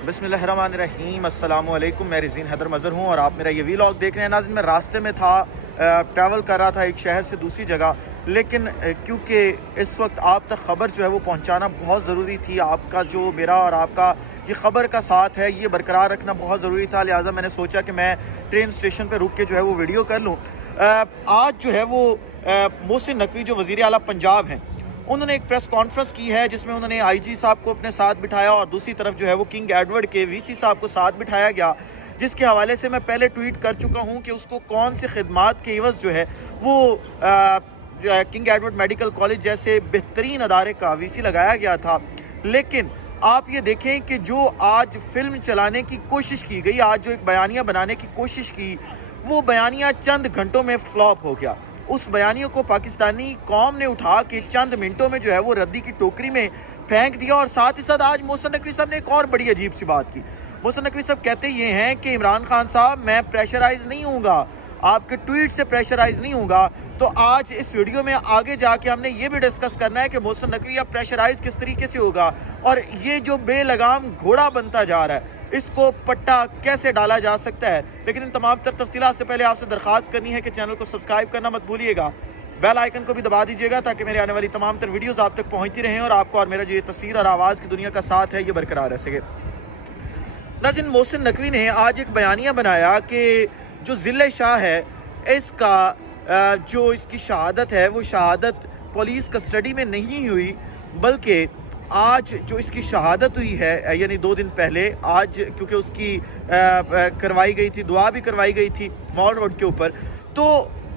बिस्मिल्लाहिर्रहमानिर्रहीम अस्सलामु अलैकुम। मैं रिज़ीन हैदर मज़हर हूँ और आप मेरा ये व्लॉग देख रहे हैं। नाज़रीन, मैं रास्ते में था, ट्रैवल कर रहा था एक शहर से दूसरी जगह, लेकिन क्योंकि इस वक्त आप तक ख़बर जो है वो पहुँचाना बहुत ज़रूरी थी। आपका जो मेरा और आपका ये ख़बर का साथ है ये बरकरार रखना बहुत ज़रूरी था, लिहाजा मैंने सोचा कि मैं ट्रेन स्टेशन पर रुक के जो है वो वीडियो कर लूँ। आज जो है वो मोहसिन नकवी जो वज़ीर आला पंजाब हैं, उन्होंने एक प्रेस कॉन्फ्रेंस की है जिसमें उन्होंने आईजी साहब को अपने साथ बिठाया और दूसरी तरफ जो है वो किंग एडवर्ड के वीसी साहब को साथ बिठाया गया, जिसके हवाले से मैं पहले ट्वीट कर चुका हूं कि उसको कौन से खिदमात के एवज़ जो है वो जो है किंग एडवर्ड मेडिकल कॉलेज जैसे बेहतरीन अदारे का वीसी लगाया गया था। लेकिन आप ये देखें कि जो आज फिल्म चलाने की कोशिश की गई, आज जो एक बयानिया बनाने की कोशिश की, वो बयानिया चंद घंटों में फ्लॉप हो गया। उस बयानियों को पाकिस्तानी कौम ने उठा के चंद मिनटों में जो है वो रद्दी की टोकरी में फेंक दिया। और साथ ही साथ आज मोहसिन नकवी साहब ने एक और बड़ी अजीब सी बात की। मोहसिन नकवी साहब कहते ये हैं कि इमरान खान साहब, मैं प्रेशराइज नहीं हूँगा, आपके ट्वीट से प्रेशराइज नहीं हूँगा। तो आज इस वीडियो में आगे जाके हमने ये भी डिस्कस करना है कि मोहसिन नकवी अब प्रेशराइज किस तरीके से होगा और ये जो बेलगाम घोड़ा बनता जा रहा है इसको पट्टा कैसे डाला जा सकता है। लेकिन इन तमाम तर तफसीलात से पहले आपसे दरख्वास्त करनी है कि चैनल को सब्सक्राइब करना मत भूलिएगा, बेल आइकन को भी दबा दीजिएगा ताकि मेरे आने वाली तमाम तर वीडियोस आप तक पहुंचती रहें और आपको और मेरा जो ये तस्वीर और आवाज़ की दुनिया का साथ है ये बरकरार रह सके। नाज़रीन, मोहसिन नकवी ने आज एक बयानिया बनाया कि जो ज़िले शाह है इसका जो इसकी शहादत है वो शहादत पुलिस कस्टडी में नहीं हुई, बल्कि आज जो इसकी शहादत हुई है यानी 2 दिन पहले, आज क्योंकि उसकी करवाई गई थी, दुआ भी करवाई गई थी मॉल रोड के ऊपर, तो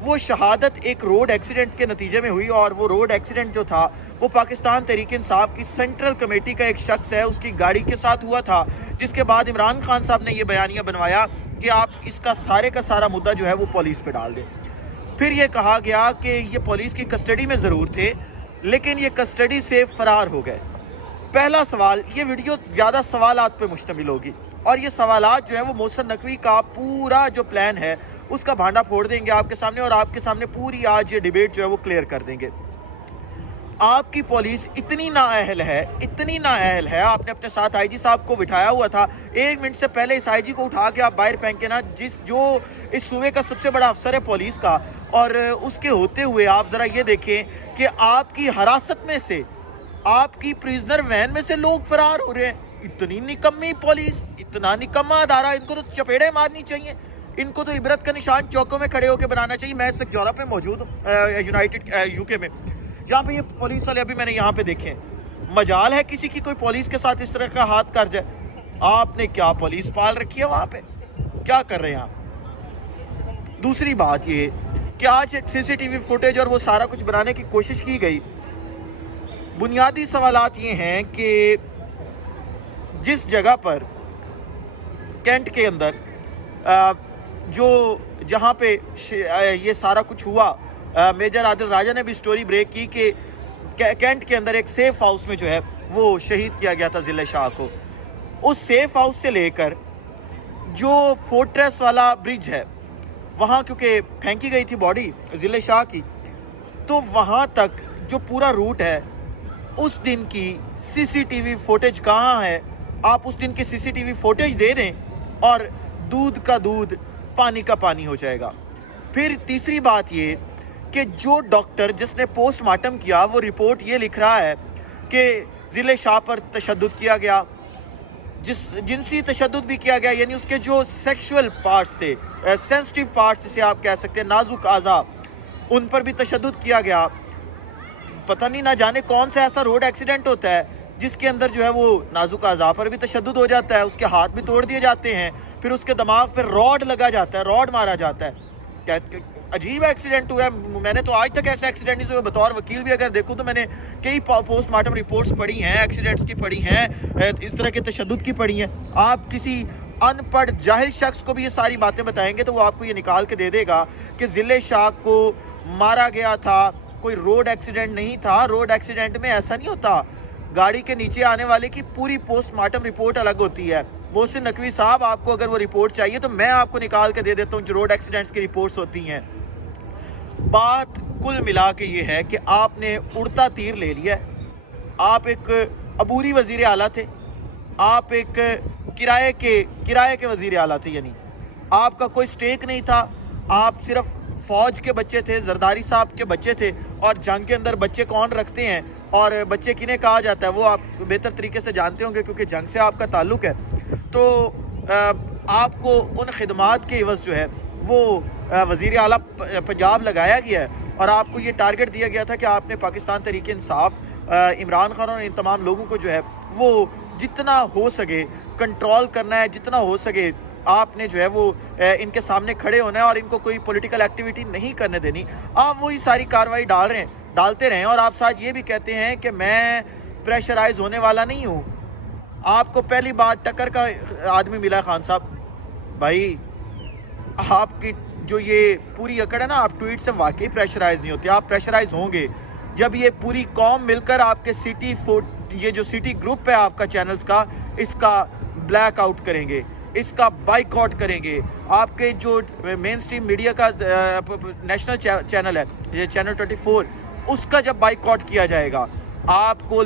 वो शहादत एक रोड एक्सीडेंट के नतीजे में हुई। और वो रोड एक्सीडेंट जो था वो पाकिस्तान तहरीक इंसाफ की सेंट्रल कमेटी का एक शख्स है उसकी गाड़ी के साथ हुआ था, जिसके बाद इमरान खान साहब ने ये बयानिया बनवाया कि आप इसका सारे का सारा मुद्दा जो है वो पुलिस पे डाल दें। फिर ये कहा गया कि ये पुलिस की कस्टडी में ज़रूर थे लेकिन ये कस्टडी से फरार हो गए। पहला सवाल, ये वीडियो ज़्यादा सवालात पे मुश्तमिल होगी और ये सवालात जो है वो मोहसिन नकवी का पूरा जो प्लान है उसका भांडा फोड़ देंगे आपके सामने और आपके सामने पूरी आज ये डिबेट जो है वो क्लियर कर देंगे। आपकी पुलिस इतनी नाअहल है, इतनी नाअहल है, आपने अपने साथ आईजी साहब को बिठाया हुआ था, 1 मिनट से पहले इस आईजी को उठा के आप बाहर फेंक के ना, जो इस सूबे का सबसे बड़ा अफसर है पुलिस का, और उसके होते हुए आप ज़रा ये देखें कि आपकी हिरासत में से, आपकी प्रिजनर वैन में से लोग फरार हो रहे हैं। इतनी निकम्मी पुलिस, इतना निकम्मा अदारा, इनको तो चपेड़े मारनी चाहिए, इनको तो इबरत का निशान चौकों में खड़े होकर बनाना चाहिए। मैं इस वक्त यूरोप में मौजूद हूँ, यूनाइटेड यूके में, जहाँ पे ये पुलिस वाले अभी मैंने यहाँ पे देखे, मजाल है किसी की कोई पुलिस के साथ इस तरह का हाथ कर जाए। आपने क्या पुलिस पाल रखी है वहाँ पे, क्या कर रहे हैं आप? दूसरी बात ये कि आज एक सीसीटीवी फुटेज और वो सारा कुछ बनाने की कोशिश की गई। बुनियादी सवालात ये हैं कि जिस जगह पर कैंट के अंदर जो जहाँ पे ये सारा कुछ हुआ, मेजर आदिल राजा ने भी स्टोरी ब्रेक की कि कैंट के अंदर एक सेफ हाउस में जो है वो शहीद किया गया था ज़िले शाह को। उस सेफ हाउस से लेकर जो फोर्ट्रेस वाला ब्रिज है वहाँ, क्योंकि फेंकी गई थी बॉडी ज़िले शाह की, तो वहाँ तक जो पूरा रूट है उस दिन की सीसीटीवी फुटेज कहाँ है? आप उस दिन की सीसीटीवी फुटेज दे दें और दूध का दूध, पानी का पानी हो जाएगा। फिर तीसरी बात ये कि जो डॉक्टर जिसने पोस्टमार्टम किया वो रिपोर्ट ये लिख रहा है कि ज़िले शाह पर तशद्दुद किया गया, जिनसी तशद्दुद भी किया गया, यानी उसके जो सेक्सुअल पार्ट्स थे, सेंसिटिव पार्ट्स जिसे आप कह सकते हैं, नाजुक आज़ा, उन पर भी तशद्दुद किया गया। पता नहीं ना जाने कौन सा ऐसा रोड एक्सीडेंट होता है जिसके अंदर जो है वो नाजुक आज़ा पर भी तशद्दुद हो जाता है, उसके हाथ भी तोड़ दिए जाते हैं, फिर उसके दिमाग पर रॉड लगा जाता है, रॉड मारा जाता है। क्या अजीब एक्सीडेंट हुआ है। मैंने तो आज तक ऐसा एक्सीडेंट नहीं हुआ। बतौर वकील भी अगर देखूं तो मैंने कई पोस्टमार्टम रिपोर्ट्स पढ़ी हैं, एक्सीडेंट्स की पढ़ी हैं, इस तरह के तशद्दुद की पढ़ी हैं। आप किसी अनपढ़ जाहिल शख्स को भी ये सारी बातें बताएंगे तो वो आपको ये निकाल के दे देगा कि ज़िले शाह को मारा गया था, कोई रोड एक्सीडेंट नहीं था। रोड एक्सीडेंट में ऐसा नहीं होता, गाड़ी के नीचे आने वाले की पूरी पोस्टमार्टम रिपोर्ट अलग होती है। मोहसिन नकवी साहब, आपको अगर वो रिपोर्ट चाहिए तो मैं आपको निकाल के दे देता हूँ जो रोड एक्सीडेंट्स की रिपोर्ट्स होती हैं। बात कुल मिला के ये है कि आपने उड़ता तीर ले लिया है। आप एक अबूरी वजीर आला थे, आप एक किराए के वज़ीर आला थे, यानी आपका कोई स्टेक नहीं था, आप सिर्फ फ़ौज के बच्चे थे, जरदारी साहब के बच्चे थे। और जंग के अंदर बच्चे कौन रखते हैं और बच्चे किन्हें कहा जाता है वो आप बेहतर तरीके से जानते होंगे, क्योंकि जंग से आपका ताल्लुक़ है। तो आपको उन खिदमात के इवज़ जो है वो वज़ीर आला पंजाब लगाया गया है, और आपको ये टारगेट दिया गया था कि आपने पाकिस्तान तहरीक इंसाफ, इमरान खान और इन तमाम लोगों को जो है वो जितना हो सके कंट्रोल करना है, जितना हो सके आपने जो है वो इनके सामने खड़े होना है और इनको कोई पॉलिटिकल एक्टिविटी नहीं करने देनी। आप वही सारी कार्रवाई डालते रहें, और आप साथ ये भी कहते हैं कि मैं प्रेशराइज होने वाला नहीं हूँ। आपको पहली बार टक्कर का आदमी मिला है खान साहब, भाई आपकी जो ये पूरी अकड़ है ना, आप ट्वीट से वाकई प्रेशराइज नहीं होते। आप प्रेशराइज होंगे जब ये पूरी कौम मिलकर आपके ये जो सिटी ग्रुप है आपका चैनल्स का, इसका ब्लैक आउट करेंगे, इसका बाइकआउट करेंगे। आपके जो मेन स्ट्रीम मीडिया का नेशनल चैनल है, ये चैनल 24, उसका जब बाइकआउट किया जाएगा आपको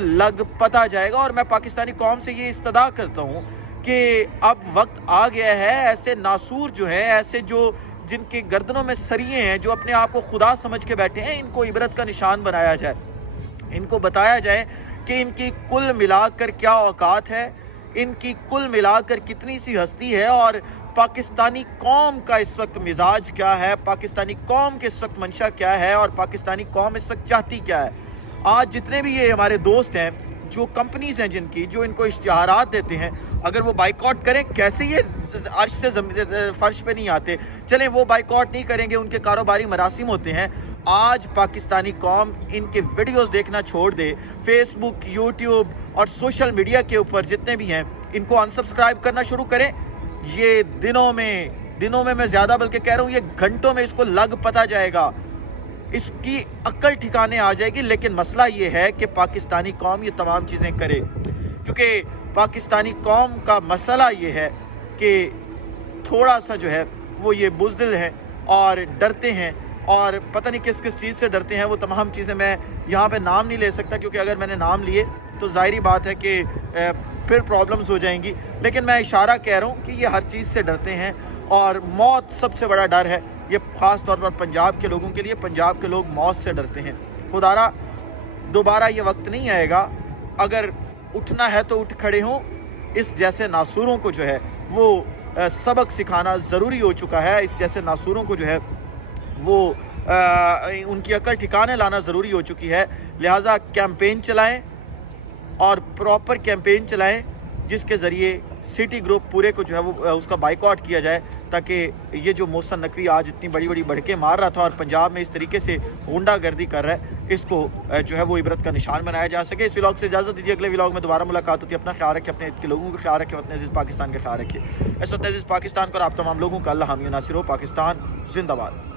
पता जाएगा। और मैं पाकिस्तानी कौम से ये इस्तदा करता हूँ कि अब वक्त आ गया है, ऐसे नासूर जो है, ऐसे जो जिनके गर्दनों में सरिये हैं, जो अपने आप को खुदा समझ के बैठे हैं, इनको इबरत का निशान बनाया जाए। इनको बताया जाए कि इनकी कुल मिलाकर क्या औकात है, इनकी कुल मिलाकर कितनी सी हस्ती है, और पाकिस्तानी कौम का इस वक्त मिजाज क्या है, पाकिस्तानी कौम के इस वक्त मंशा क्या है, और पाकिस्तानी कौम इस वक्त चाहती क्या है। आज जितने भी ये हमारे दोस्त हैं, जो कंपनीज हैं जिनकी, जो इनको इश्तिहारात देते हैं, अगर वो बाइकआउट करें, कैसे ये अर्श से फर्श पे नहीं आते, चलें वो बाइकआउट नहीं करेंगे, उनके कारोबारी मरासिम होते हैं। आज पाकिस्तानी कौम इनके वीडियोस देखना छोड़ दे, फेसबुक, यूट्यूब और सोशल मीडिया के ऊपर जितने भी हैं, इनको अनसब्सक्राइब करना शुरू करें। ये दिनों में मैं ज़्यादा बल्कि कह रहा हूँ, ये घंटों में इसको पता जाएगा, इसकी अक्ल ठिकाने आ जाएगी। लेकिन मसला ये है कि पाकिस्तानी कौम ये तमाम चीज़ें करे, क्योंकि पाकिस्तानी कौम का मसला ये है कि थोड़ा सा जो है वो ये बुज़दिल है और डरते हैं, और पता नहीं किस चीज़ से डरते हैं। वो तमाम चीज़ें मैं यहाँ पे नाम नहीं ले सकता, क्योंकि अगर मैंने नाम लिए तो ज़ाहिरी बात है कि फिर प्रॉब्लम्स हो जाएंगी। लेकिन मैं इशारा कह रहा हूँ कि ये हर चीज़ से डरते हैं, और मौत सबसे बड़ा डर है ये, ख़ास तौर पर पंजाब के लोगों के लिए। पंजाब के लोग मौत से डरते हैं। खुदारा दोबारा ये वक्त नहीं आएगा, अगर उठना है तो उठ खड़े हों। इस जैसे नासूरों को जो है वो सबक सिखाना ज़रूरी हो चुका है। इस जैसे नासूरों को जो है वो उनकी अकल ठिकाने लाना ज़रूरी हो चुकी है। लिहाजा कैंपेन चलाएं, और प्रॉपर कैंपेन चलाएं, जिसके ज़रिए सिटी ग्रुप पूरे को जो है वो उसका बाइकआउट किया जाए, ताकि ये जो मोहसिन नकवी आज इतनी बड़ी बड़ी बढ़के मार रहा था और पंजाब में इस तरीके से गुंडागर्दी कर रहा है, इसको जो है वो इबरत का निशान बनाया जा सके। इस व्लॉग से इजाज़त दीजिए, अगले व्लॉग में दोबारा मुलाकात होती है। अपना ख्याल रखिए, अपने के लोगों का ख्याल रखिए, अपने अज़ीज़ पाकिस्तान का ख्याल रखिए। इस वक्त अज़ीज़ पाकिस्तान को और आप तमाम लोगों का अल्लाह हामी नासिर हो। पाकिस्तान जिंदाबाद।